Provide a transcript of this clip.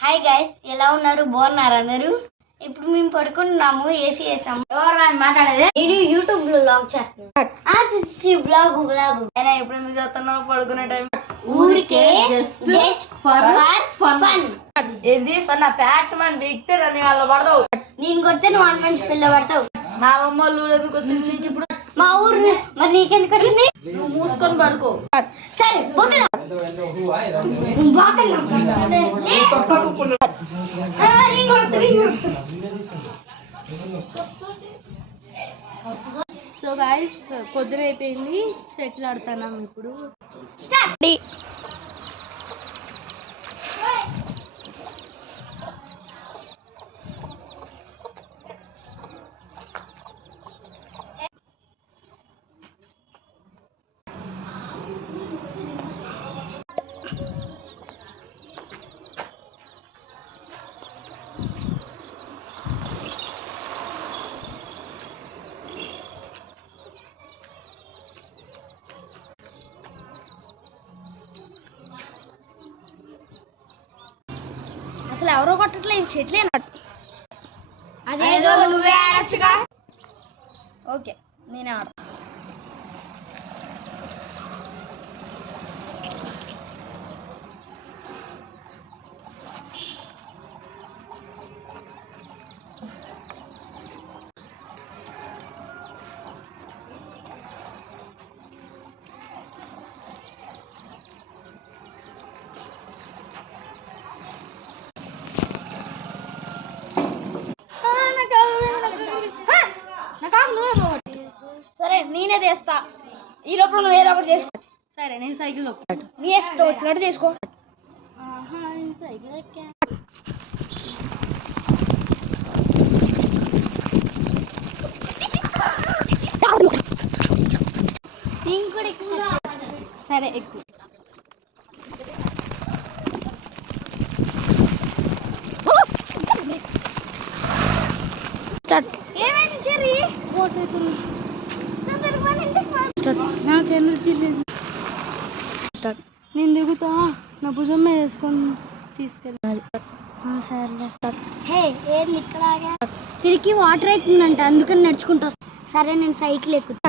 Hi guys, ఎలా ఉన్నారు? బాగున్నారు అందరూ? ఇప్పుడు మేము పడుకుంటున్నాము, ఏసీ వేసాము. ఎవరు మాట్లాడేది? నేను యూట్యూబ్ లో బ్లాగ్ చేస్తున్నాను. బ్లాగ్ అయినా ఎప్పుడు మీకు చెప్తున్నావు పడుకునే టైం ఊరికే జస్ట్ ఫర్ ఫన్. ఏంది ఫన్? ప్యాట్ మన బిగితే రన్నింగ్ వాళ్ళు పడతావు. నేను కొడితే నువ్వు 1 మంత్ పిల్ల పడతావు. మా అమ్మలు ఎందుకు వచ్చింది నీకు ఇప్పుడు? మా ఊరు మరి నీకెందుకు వచ్చింది? నువ్వు మూసుకొని పడుకో. సరే పోతున్నా. సో గాయస్, పొద్దున అయిపోయింది, షటిల్ ఆడుతున్నాం ఇప్పుడు. అసలు ఎవరో కొట్టట్లేదు, చెట్లే అదేదో నువ్వే ఆడొచ్చుగా. ఓకే, నేనే ఆడ. సరే నేనే చేస్తా, ఈ లోపల నువ్వు ఏదో ఒకటి చేసుకో. సరే నేను సైకిల్ తొక్కాడు, నీ ఇష్టం వచ్చినట్టు చేసుకో. నేను సైకిల్ ఎక్కా. నేను కూడా ఎక్కువ. సరే ఎక్కువ. ఏమైంది చెర్రీ? స్పోర్ట్స్ అవుతుంది. నాకు ఎనర్జీ లేదు. నేను దిగుతా, నా భుజం మీద వేసుకొని తీసుకెళ్ళాలి. సరే. హే ఏంది ఇక్కడ? తిరిగి వాటర్ అవుతుందంట, అందుకని నడుచుకుంటూ వస్తా. సరే నేను సైకిల్ ఎక్కుతా.